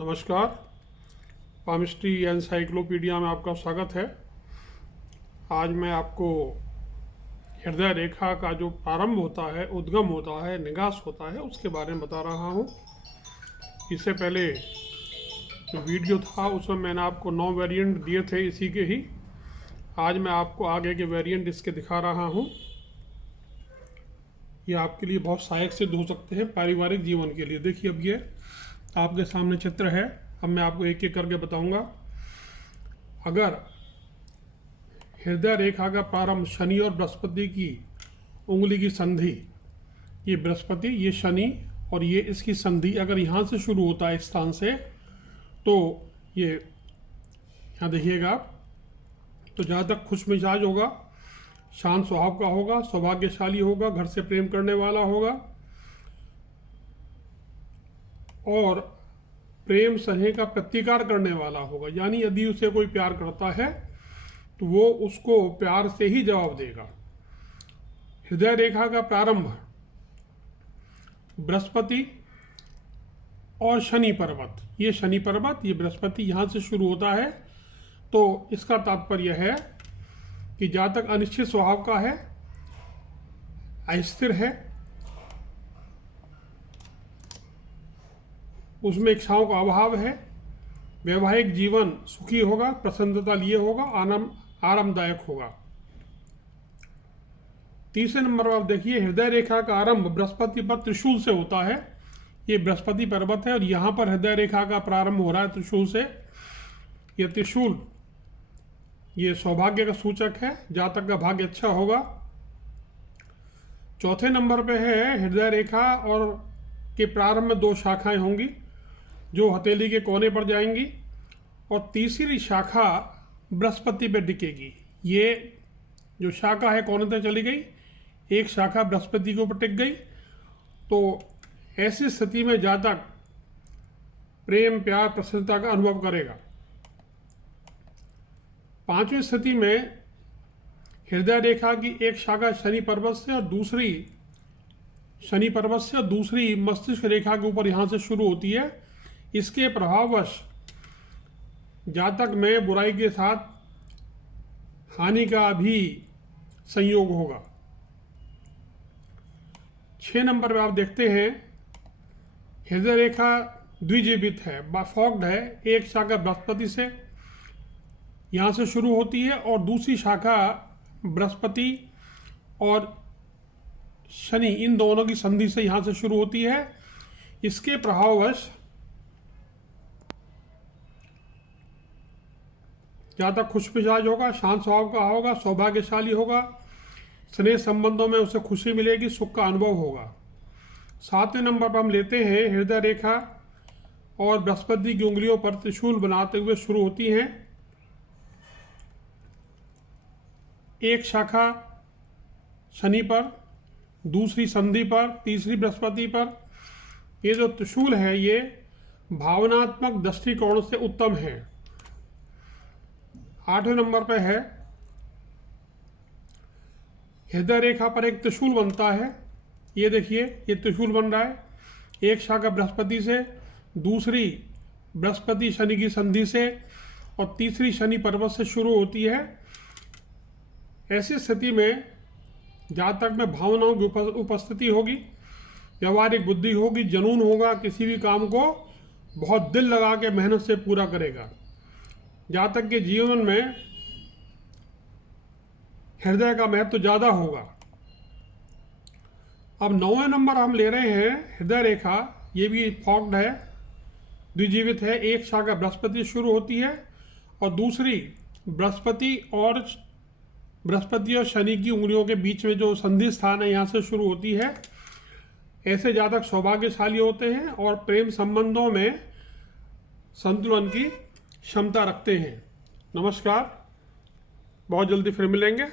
नमस्कार। Palmistry encyclopedia में आपका स्वागत है। आज मैं आपको हृदय रेखा का जो प्रारंभ होता है, उद्गम होता है, निकास होता है, उसके बारे में बता रहा हूँ। इससे पहले जो वीडियो था उसमें मैंने आपको 9 वेरिएंट दिए थे इसी के ही। आज मैं आपको आगे के वेरिएंट इसके दिखा रहा हूँ। ये आपके लिए बहुत सहायक सिद्ध हो सकते हैं पारिवारिक जीवन के लिए। देखिए, अब ये आपके सामने चित्र है। अब मैं आपको एक एक करके बताऊंगा। अगर हृदय रेखा का प्रारंभ शनि और बृहस्पति की उंगली की संधि, ये बृहस्पति, ये शनि और ये इसकी संधि अगर यहाँ से शुरू होता है, इस स्थान से, तो ये यहाँ देखिएगा आप, तो जहाँ तक खुश मिजाज होगा, शांत स्वभाव का होगा, सौभाग्यशाली होगा, घर से प्रेम करने वाला होगा और प्रेम स्नेह का प्रतिकार करने वाला होगा। यानी यदि उसे कोई प्यार करता है तो वो उसको प्यार से ही जवाब देगा। हृदय रेखा का प्रारंभ बृहस्पति और शनि पर्वत, ये शनि पर्वत, ये बृहस्पति, यहाँ से शुरू होता है। तो इसका तात्पर्य है कि जहाँ तक अनिश्चित स्वभाव का है, अस्थिर है, उसमें इच्छाओं का अभाव है, वैवाहिक जीवन सुखी होगा, प्रसन्नता लिए होगा, आरामदायक होगा। तीसरे नंबर पर आप देखिए, हृदय रेखा का आरंभ बृहस्पति पर त्रिशूल से होता है। ये बृहस्पति पर्वत है और यहाँ पर हृदय रेखा का प्रारंभ हो रहा है त्रिशूल से। ये त्रिशूल ये सौभाग्य का सूचक है, जातक का भाग्य अच्छा होगा। चौथे नंबर पे है हृदय रेखा और के प्रारंभ में 2 शाखाएं होंगी जो हथेली के कोने पर जाएंगी और तीसरी शाखा बृहस्पति पे टिकेगी। ये जो शाखा है कोने तक चली गई, एक शाखा बृहस्पति के ऊपर टिक गई। तो ऐसी स्थिति में जातक प्रेम, प्यार, प्रसन्नता का अनुभव करेगा। 5वीं स्थिति में हृदय रेखा की एक शाखा शनि पर्वत से और दूसरी मस्तिष्क रेखा के ऊपर यहाँ से शुरू होती है। इसके प्रभाववश जातक में बुराई के साथ हानि का भी संयोग होगा। 6 नंबर पर आप देखते हैं हृदय रेखा द्विजीवित है, फॉक्ड है। एक शाखा बृहस्पति से यहाँ से शुरू होती है और दूसरी शाखा बृहस्पति और शनि, इन दोनों की संधि से यहाँ से शुरू होती है। इसके प्रभाववश ज़्यादा खुश मिजाज होगा, शांत स्वभाव का होगा, सौभाग्यशाली होगा, स्नेह संबंधों में उसे खुशी मिलेगी, सुख का अनुभव होगा। 7वें नंबर पर हम लेते हैं हृदय रेखा और बृहस्पति की उंगलियों पर त्रिशूल बनाते हुए शुरू होती हैं। एक शाखा शनि पर, दूसरी संधि पर, तीसरी बृहस्पति पर। ये जो त्रिशूल है ये भावनात्मक दृष्टिकोण से उत्तम है। 8वें नंबर पर है हृदय रेखा पर एक त्रिशूल बनता है। ये देखिए, ये त्रिशूल बन रहा है। एक शाखा बृहस्पति से, दूसरी बृहस्पति शनि की संधि से और तीसरी शनि पर्वत से शुरू होती है। ऐसी स्थिति में जातक में भावनाओं की उपस्थिति होगी, व्यवहारिक बुद्धि होगी, जुनून होगा, किसी भी काम को बहुत दिल लगा के मेहनत से पूरा करेगा। जातक के जीवन में हृदय का महत्व ज़्यादा होगा। अब 9वें नंबर हम ले रहे हैं हृदय रेखा। ये भी फॉक्ड है, द्विजीवित है। एक शाखा बृहस्पति शुरू होती है और दूसरी बृहस्पति और शनि की उंगलियों के बीच में जो संधि स्थान है यहाँ से शुरू होती है। ऐसे जातक सौभाग्यशाली होते हैं और प्रेम संबंधों में संतुलन की क्षमता रखते हैं। नमस्कार, बहुत जल्दी फिर मिलेंगे।